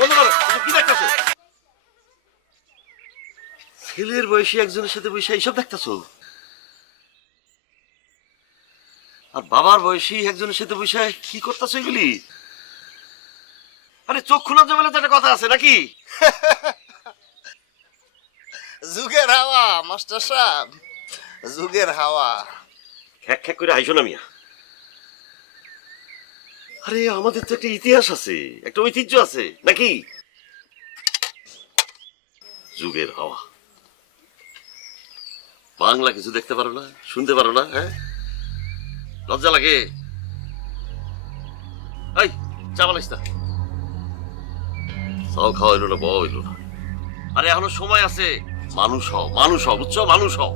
বন্ধ করো, কি দেখতেছো? ছেলের বয়সী একজনের সাথে বসে এইসব দেখতেছো? আর বাবার বয়সী একজনের সাথে বসে কি করতেছো এগুলি? আরে চোখ খোলা যাবে না তো একটা কথা আছে নাকি? যুগের হাওয়া মাস্টার সাহেব, যুগের হাওয়া। খ্যাক খ্যাক করে হাইসো না মিয়া। আরে আমাদের তো একটা ইতিহাস আছে, একটা ঐতিহ্য আছে নাকি? যুগের হাওয়া। বাংলা কিছু দেখতে পারো না, শুনতে পারো না? হ্যাঁ, লজ্জা লাগে? এই চা বানাইস না, চাও খাওয়া হইলো না, বউ হইলো না। আরে এখনো সময় আছে, মানুষ হও, মানুষ হও, বুঝছো? মানুষ হও।